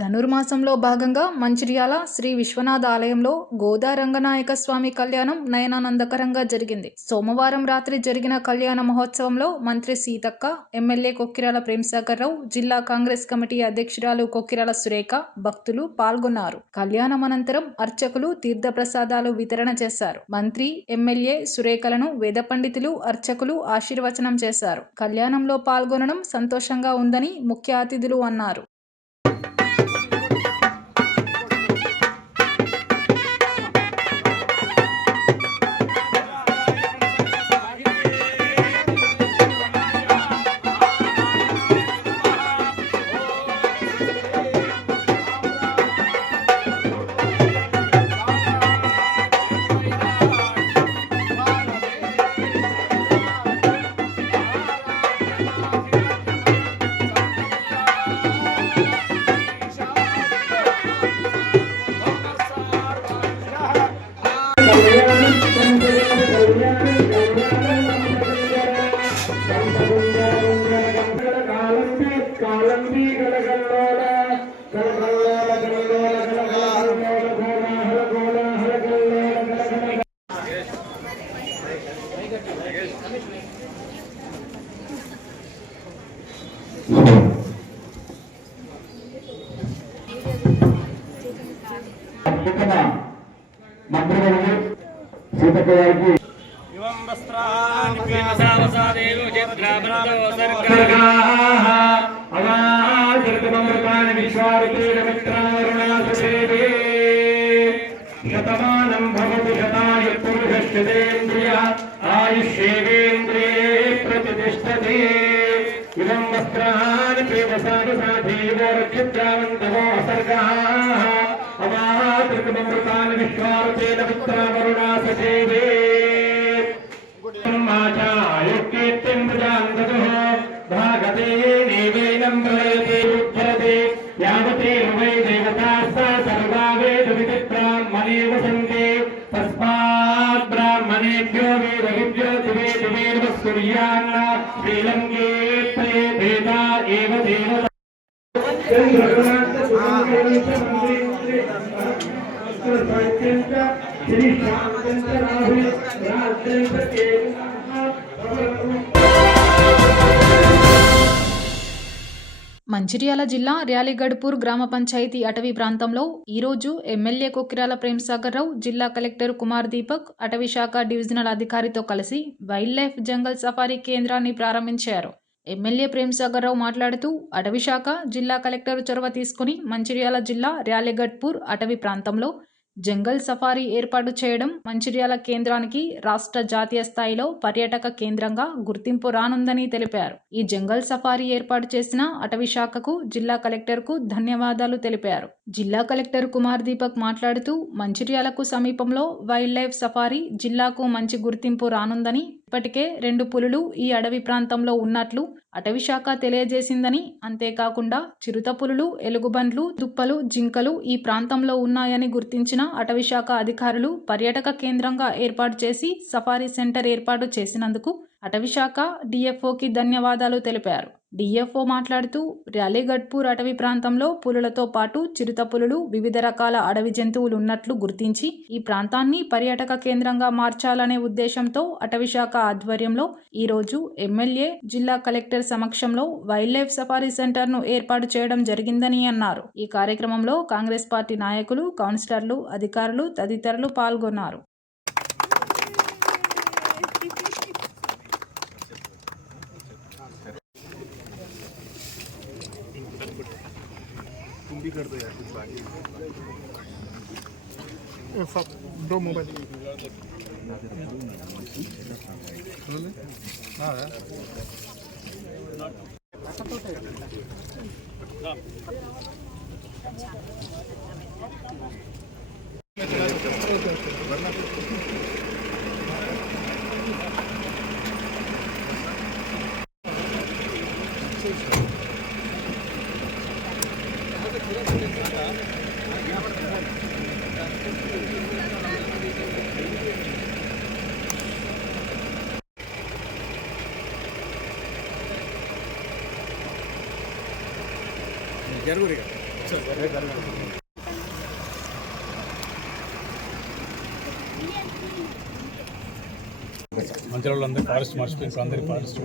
ధనుర్మాసంలో భాగంగా మంచిర్యాల శ్రీ విశ్వనాథ ఆలయంలో గోదా రంగనాయక స్వామి కళ్యాణం నయనానందకరంగా జరిగింది. సోమవారం రాత్రి జరిగిన కళ్యాణ మహోత్సవంలో మంత్రి సీతక్క, ఎమ్మెల్యే కొక్కిరాల ప్రేమ్సాగర్ రావు, జిల్లా కాంగ్రెస్ కమిటీ అధ్యక్షురాలు కొక్కిరాల సురేఖ, భక్తులు పాల్గొన్నారు. కళ్యాణం అనంతరం అర్చకులు తీర్థప్రసాదాలు వితరణ చేశారు. మంత్రి, ఎమ్మెల్యే సురేఖలను వేద పండితులు, అర్చకులు ఆశీర్వచనం చేశారు. కళ్యాణంలో పాల్గొనడం సంతోషంగా ఉందని ముఖ్య అతిథులు అన్నారు. మంత్రివర్గ సీతక్క గారికి శతమానం భవతి శతాయ పురుషేంద్రియ ఆయుష్యేంద్రియే ప్రతిష్టతే ఇదం వస్త్రాన్ని ప్రేమసాధీవోర్చిద్రావంతమో అసర్గాః అవాతృకమృతాన్ని విశ్వారుతేన పుత్రవరుణా సచేవే మాచాయుక్తీర్తిం భుజాంతతుః భాగతే నీవేనం ప్రయతే ఉద్ధరతే యావతే వై దేవతాః సర్వా వేద విదిత్రామణే వసంతే తస్మాత్ బ్రాహ్మణేభ్యో వేద విద్యోతి వేద సూర్యాన్న శ్రీలంకే ప్రేత ఏవ దేవత మంచిర్యాల జిల్లా ర్యాలీగఢ్పూర్ గ్రామ పంచాయతీ అటవీ ప్రాంతంలో ఈరోజు ఎమ్మెల్యే కొక్కిరాల ప్రేమ్సాగర్ రావు, జిల్లా కలెక్టర్ కుమార్ దీపక్, అటవీ శాఖ డివిజనల్ అధికారితో కలిసి వైల్డ్ లైఫ్ జంగల్ సఫారీ కేంద్రాన్ని ప్రారంభించారు. ఎమ్మెల్యే ప్రేమ్సాగర్ రావు మాట్లాడుతూ అటవీ శాఖ, జిల్లా కలెక్టర్ చొరవ తీసుకుని మంచిర్యాల జిల్లా ర్యాలీగఢ్పూర్ అటవీ ప్రాంతంలో జంగల్ సఫారీ ఏర్పాటు చేయడం మంచిర్యాల కేంద్రానికి రాష్ట్ర, జాతీయ స్థాయిలో పర్యాటక కేంద్రంగా గుర్తింపు రానుందని తెలిపారు. ఈ జంగల్ సఫారీ ఏర్పాటు చేసిన అటవీ శాఖకు, జిల్లా కలెక్టర్కు ధన్యవాదాలు తెలిపారు. జిల్లా కలెక్టర్ కుమార్ దీపక్ మాట్లాడుతూ మంచిర్యాలకు సమీపంలో వైల్డ్ లైఫ్ సఫారీ జిల్లాకు మంచి గుర్తింపు రానుందని, ఇప్పటికే 2 పులులు ఈ అడవి ప్రాంతంలో ఉన్నట్లు అటవీ శాఖ తెలియజేసిందని, అంతేకాకుండా చిరుత పులులు, ఎలుగుబంట్లు, దుప్పలు, జింకలు ఈ ప్రాంతంలో ఉన్నాయని గుర్తించిన అటవీ శాఖ అధికారులు పర్యాటక కేంద్రంగా ఏర్పాటు చేసి సఫారీ సెంటర్ ఏర్పాటు చేసినందుకు అటవీ శాఖ డిఎఫ్ఓకి ధన్యవాదాలు తెలిపారు. డిఎఫ్ఓ మాట్లాడుతూ ర్యాలీగఢ్పూర్ అటవీ ప్రాంతంలో పులులతో పాటు చిరుత పులులు, వివిధ రకాల అడవి జంతువులు ఉన్నట్లు గుర్తించి ఈ ప్రాంతాన్ని పర్యాటక కేంద్రంగా మార్చాలనే ఉద్దేశంతో అటవీ శాఖ ఆధ్వర్యంలో ఈరోజు ఎమ్మెల్యే, జిల్లా కలెక్టర్ సమక్షంలో వైల్డ్ లైఫ్ సఫారీ సెంటర్ను ఏర్పాటు చేయడం జరిగిందని అన్నారు. ఈ కార్యక్రమంలో కాంగ్రెస్ పార్టీ నాయకులు, కౌన్సిలర్లు, అధికారులు తదితరులు పాల్గొన్నారు. भी कर दो यार कुछ बाकी दो मोबाइल जरूर మంచిర్యాలందరూ ఫారెస్ట్ మర్చిపోయి ఇప్పుడు అందరికీ ఫారెస్ట్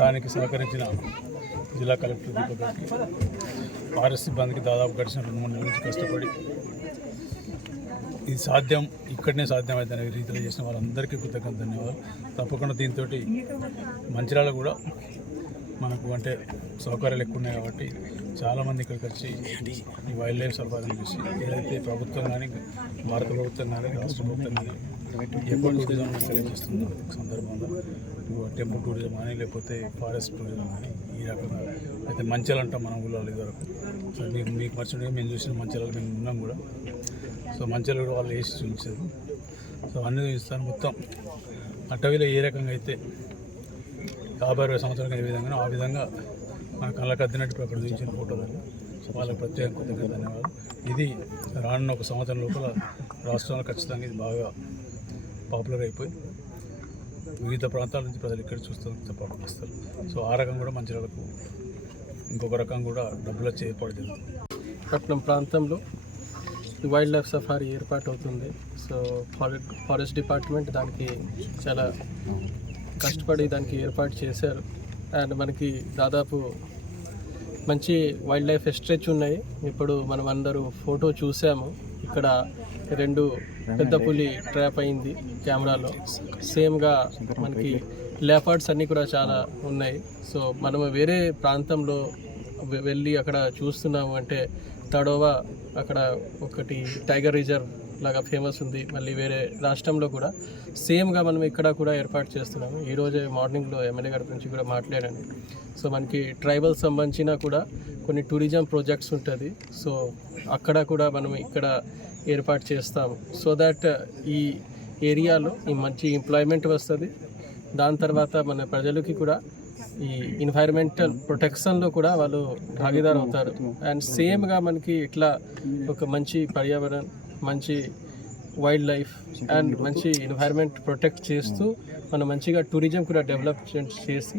దానికి సహకరించిన జిల్లా కలెక్టర్ దీపక్ గారికి, ఫారెస్ట్ సిబ్బందికి దాదాపు గడిచిన 2-3 నెలల నుంచి కష్టపడి ఇది సాధ్యం, ఇక్కడనే సాధ్యమవుతున్న రీతిలో చేసిన వాళ్ళందరికీ కృతజ్ఞత ధన్యవాదాలు. తప్పకుండా దీంతో మంచిర్యాల కూడా మనకు అంటే సౌకర్యాలు ఎక్కువ ఉన్నాయి కాబట్టి చాలామంది ఇక్కడికి వచ్చి ఈ వైల్డ్ లైఫ్ సంపాదన చేసి ఏదైతే ప్రభుత్వం కానీ భారత ప్రభుత్వం కానీ రాష్ట్ర ప్రభుత్వం కానీ ఎక్కువ టూరిజం ఎంకరేజ్ చేస్తుందో సందర్భంలో టెంపుల్ టూరిజం కానీ లేకపోతే ఫారెస్ట్ టూరిజం కానీ ఈ రకంగా అయితే మంచిర్యాల అంటాం మన ఊళ్ళో ఇదివరకు. సో మీకు మర్చిపోయి మేము చూసిన మంచిర్యాల మేము ఉన్నాం కూడా. సో మంచిర్యాల కూడా వాళ్ళు వేసి చూపించారు. సో అన్నీ చూపిస్తాను మొత్తం అటవీలో ఏ రకంగా అయితే 50-60 సంవత్సరాలుగా ఏ విధంగా ఆ విధంగా మన కళ్ళకు అద్దినట్టు అక్కడ చూపించిన ఫోటోలు. సో వాళ్ళకి ప్రత్యేక కృతజ్ఞత ధన్యవాదాలు. ఇది రానున్న 1 సంవత్సరం లోపల రాష్ట్రంలో ఖచ్చితంగా ఇది బాగా పాపులర్ అయిపోయి వివిధ ప్రాంతాల నుంచి ప్రజలు ఇక్కడ చూస్తారు, తప్పకుండా వస్తారు. సో ఆ రకం కూడా మంచిర్యాలకు ఇంకొక రకం కూడా డబ్బులు వచ్చి ఏర్పాటు జరుగుతుంది. పట్నం ప్రాంతంలో వైల్డ్ లైఫ్ సఫారీ ఏర్పాటు అవుతుంది. సో ఫారెస్ట్ డిపార్ట్మెంట్ దానికి చాలా కష్టపడి దానికి ఏర్పాటు చేశారు. అండ్ మనకి దాదాపు మంచి వైల్డ్ లైఫ్ స్ట్రెచ్ ఉన్నాయి. ఇప్పుడు మనం అందరూ ఫోటో చూసాము. ఇక్కడ 2 పెద్ద పులి ట్రాప్ అయింది కెమెరాలో. సేమ్గా మనకి లేపర్డ్స్ అన్నీ కూడా చాలా ఉన్నాయి. సో మనము వేరే ప్రాంతంలో వెళ్ళి అక్కడ చూస్తున్నాము అంటే తడోవా అక్కడ ఒకటి టైగర్ రిజర్వ్ లాగా ఫేమస్ ఉంది. మళ్ళీ వేరే రాష్ట్రంలో కూడా సేమ్గా మనం ఇక్కడ కూడా ఏర్పాటు చేస్తున్నాము. ఈరోజే మార్నింగ్లో ఎమ్మెల్యే గారి నుంచి కూడా మాట్లాడాను. సో మనకి ట్రైబల్ సంబంధించిన కూడా కొన్ని టూరిజం ప్రాజెక్ట్స్ ఉంటుంది. సో అక్కడ కూడా మనం ఇక్కడ ఏర్పాటు చేస్తాము. సో దట్ ఈ ఏరియాలో ఈ మంచి ఎంప్లాయ్మెంట్ వస్తుంది. దాని తర్వాత మన ప్రజలకి కూడా ఈ ఎన్వైరన్మెంటల్ ప్రొటెక్షన్లో కూడా వాళ్ళు భాగీదారు అవుతారు. అండ్ సేమ్గా మనకి ఇట్లా ఒక మంచి పర్యావరణం, మంచి వైల్డ్ లైఫ్ అండ్ మంచి ఎన్వైరన్మెంట్ ప్రొటెక్ట్ చేస్తూ మనం మంచిగా టూరిజం కూడా డెవలప్మెంట్ చేసి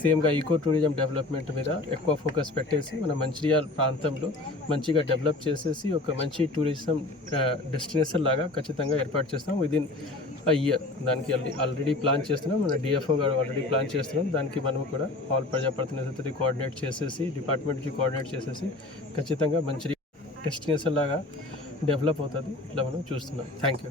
సేమ్గా ఈకో టూరిజం డెవలప్మెంట్ మీద ఎక్కువ ఫోకస్ పెట్టేసి మన మంచిర్యాల ప్రాంతంలో మంచిగా డెవలప్ చేసేసి ఒక మంచి టూరిజం డెస్టినేషన్ లాగా ఖచ్చితంగా ఏర్పాటు చేస్తాం విదిన్ ఇయర్. దానికి ఆల్రెడీ ప్లాన్ చేస్తున్నాం. మన డిఎఫ్ఓ గారు ఆల్రెడీ ప్లాన్ చేస్తున్నాం. దానికి మనం కూడా ఆల్ ప్రజాప్రతినిధులతో కోఆర్డినేట్ చేసేసి డిపార్ట్మెంట్కి కోఆర్డినేట్ చేసేసి ఖచ్చితంగా మంచి డెస్టినేషన్ లాగా డెవలప్ అవుతుంది. ఇట్లా మనం చూస్తున్నాం. Thank you.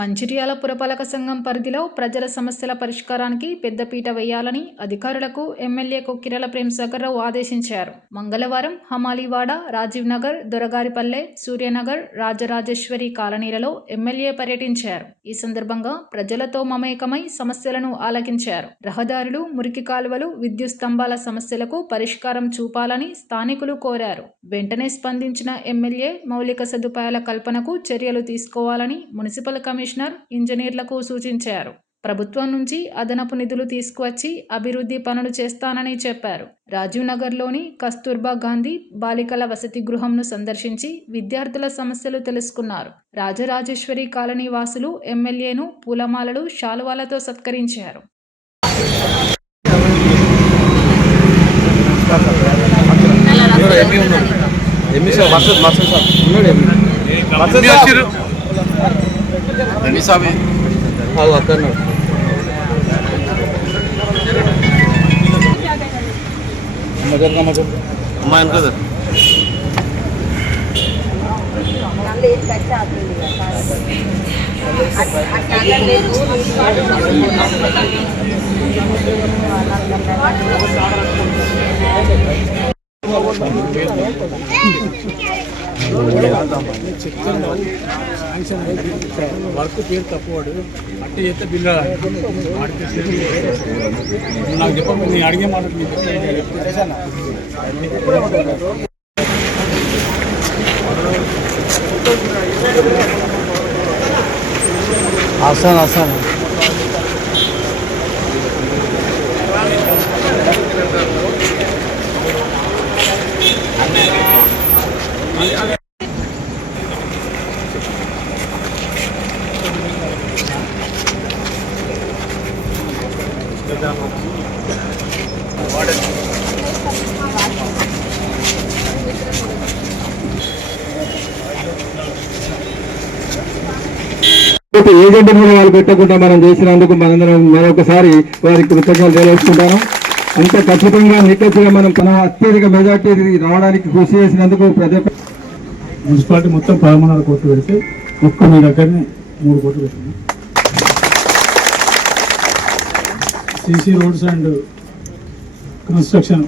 మంచిర్యాల పురపాలక సంఘం పరిధిలో ప్రజల సమస్యల పరిష్కారానికి పెద్దపీట వేయాలని అధికారులకు ఎమ్మెల్యే కొక్కిరాల ప్రేమ్సాగర్ రావు ఆదేశించారు. మంగళవారం హమాలీవాడ, రాజీవ్ నగర్, దొరగారిపల్లె, సూర్యనగర్, రాజరాజేశ్వరి కాలనీలలో ఎమ్మెల్యే పర్యటించారు. ఈ సందర్భంగా ప్రజలతో మమేకమై సమస్యలను ఆలకించారు. రహదారులు, మురికి కాలువలు, విద్యుత్ స్తంభాల సమస్యలకు పరిష్కారం చూపాలని స్థానికులు కోరారు. వెంటనే స్పందించిన ఎమ్మెల్యే మౌలిక సదుపాయాల కల్పనకు చర్యలు తీసుకోవాలని మున్సిపల్ కమిషనర్, ఇంజనీర్లకు సూచించారు. ప్రభుత్వం నుంచి అదనపు నిధులు తీసుకువచ్చి అభివృద్ధి పనులు చేస్తానని చెప్పారు. రాజీవ్ నగర్లోని కస్తూర్బా గాంధీ బాలికల వసతి గృహంను సందర్శించి విద్యార్థుల సమస్యలు తెలుసుకున్నారు. రాజరాజేశ్వరి కాలనీ వాసులు ఎమ్మెల్యేను పూలమాలలు, శాలువాలతో సత్కరించారు. వర్క్ పేరు తప్పవాడు అట్టే చేస్తే బిల్లు నాకు చెప్పండి. నేను అడిగే మాట ఆసాన్ వాడేది లేకపోతే ఏజెంట్ కూడా వాళ్ళు పెట్టకుండా మనం చేసినందుకు మనందరం మరొకసారి వారికి కృతజ్ఞతలు తెలియజేసుకుంటాను. అంత ఖచ్చితంగా నిక్కచ్చిగా మనం అత్యధిక మెజార్టీ రావడానికి కృషి చేసినందుకు మున్సిపాలిటీ మొత్తం 13.5 కోట్లు పెడితే ఒక్క మీ దగ్గరనే 3 కోట్లు పెట్టింది. CC roads and construction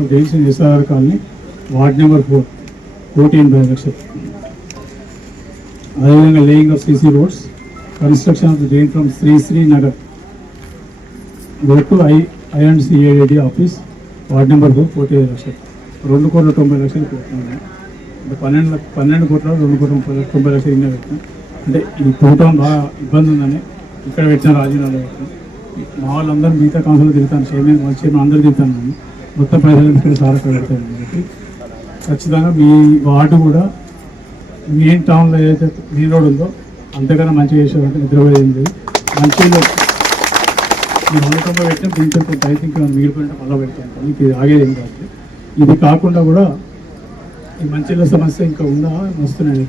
of drains in SRR colony ward number 4 1,80,000 లక్షలు. అదేవిధంగా laying of CC roads construction of the drain from Sri Nagar to INCAD office ward number 4 1,50,000 లక్షలు. 2,90,00,000 పెట్టినాము. అంటే 12 కోట్ల 2,90,00,000 ఇంకా పెట్టినాం. అంటే ఈ కూటమి బాగా ఇబ్బంది ఉందని ఇక్కడ పెట్టిన రాజీనామాలో పెట్టినాం. మా వాళ్ళందరూ మిగతా కౌన్సిల్ తిరుగుతాను, చైర్మన్ మంచి అందరూ తిరుగుతాను, మొత్తం ప్రజలు ఇక్కడ సార్ పెడతాను కాబట్టి ఖచ్చితంగా మీ వార్డు కూడా మెయిన్ టౌన్లో ఏదైతే మెయిన్ రోడ్ ఉందో అంతకన్నా మంచిగా చేసేదంటే నిద్రపోయేది మంచిగా మీరు 190 పెట్టినా దీంతో కొంత అయితే ఇంకా మిగిలిపోయిన మళ్ళీ పెడతాను. మీకు ఇది ఆగేది ఏం కాదు. ఇది కాకుండా కూడా ఈ మంచిల సమస్య ఇంకా ఉందా వస్తున్నాయి.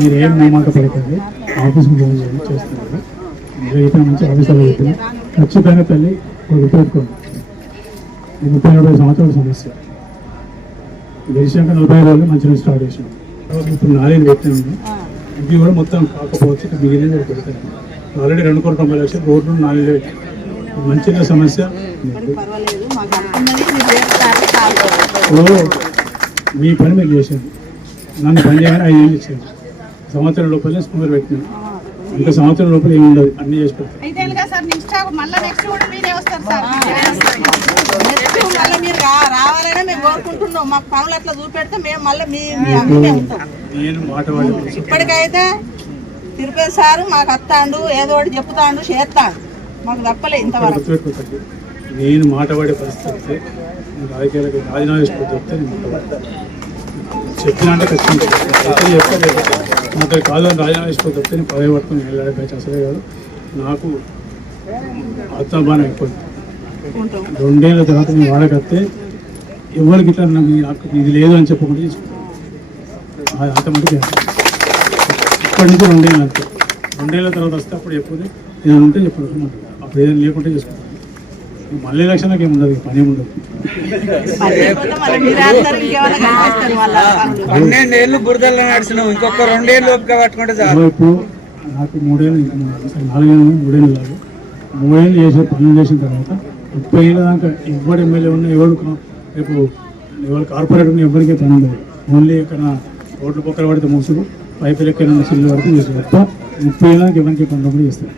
మీరు ఏం మొహమాట పడకండి, ఆఫీస్కి ఫోన్ చేయండి, చేస్తున్నారు. మీరైతే మంచి ఆఫీసర్లు పెట్టినా ఖచ్చితంగా తల్లి గుర్తుపెట్టుకోండి. ఈ 30-40 సంవత్సరాల సమస్య గెలిచాక 40 రోజులు మంచిగా స్టార్ట్ చేసాం. ఇప్పుడు 4 పెట్టినాము. ఇది కూడా మొత్తం కాకపోవచ్చు మిగిలిన పెడతాను. ఆల్రెడీ 2,90,00,000 రోడ్లు 4 పెట్టాను. మంచిగా సమస్య మీ పని మీరు చేశారు. నన్ను పని చేయగానే 5 ఏళ్ళు ఇచ్చాను. సంవత్సరం లోపలే స్కూల్ పెట్టినాను. ఇంకా సంవత్సరం లోపల ఏమి ఉండదు, అన్ని చేసి పెడతాను. నేను మాట ఇప్పటికైతే తిరుపతి సారు మాకు వస్తాడు, ఏదో ఒకటి చెప్తాడు, చేస్తాడు, మాకు తప్పలే ఇంతవరకు. నేను మాట పడే పరిస్థితి రాజకీయాలకు రాజీనామా చేసుకుంటూ చెప్తే చెప్పినా అంటే ఖచ్చితంగా చెప్తాను. నాకు కాదు అని రాజీనామా చేసుకుంటూ చెప్తే నేను పదవి పట్టుకుని వెళ్ళాలి అసలే కాదు. నాకు ఆత్మాభానం ఎక్కువ. 2 ఏళ్ళ తర్వాత నేను వాడకత్తే ఎవరికి ఇట్లా నాకు ఇది లేదు అని చెప్పకుండా చేసుకుంటాను. అంత మటుకు ఇప్పటి నుంచి 2 ఏళ్ళు అంతే. 2 ఏళ్ళ తర్వాత వస్తే అప్పుడు చెప్పదు, ఏదైనా ఉంటే చెప్పదు, అప్పుడు ఏదైనా లేకుంటే చేసుకుంటాను. మళ్ళీ ఎలక్షన్కి ఏమి ఉండదు, పని ఏమి ఉండదు. 12 ఏళ్ళు బురదల్లో నడిచినాం, ఇంకొక 2 ఏళ్ళు ఓపిక పట్టుకుంటే ఇప్పుడు నాకు 3 ఏళ్ళు, 4 ఏళ్ళు, 3 ఏళ్ళు కాదు, 3 ఏళ్ళు చేసే పనులు చేసిన తర్వాత 30 ఏళ్ళ దాకా ఎవరు ఎమ్మెల్యే ఉన్నా ఎవరు రేపు ఎవరు కార్పొరేట్ ఉన్నా ఎవరికీ పని ఉండదు. ఓన్లీ ఇక్కడ రోడ్లు పక్కన పడితే ముసుగు, పైపులు ఎక్కడ చిల్లు పడితే చేస్తారు. తప్ప 30 ఏళ్ళ దాకా ఎవరికి పని కూడా చేస్తారు.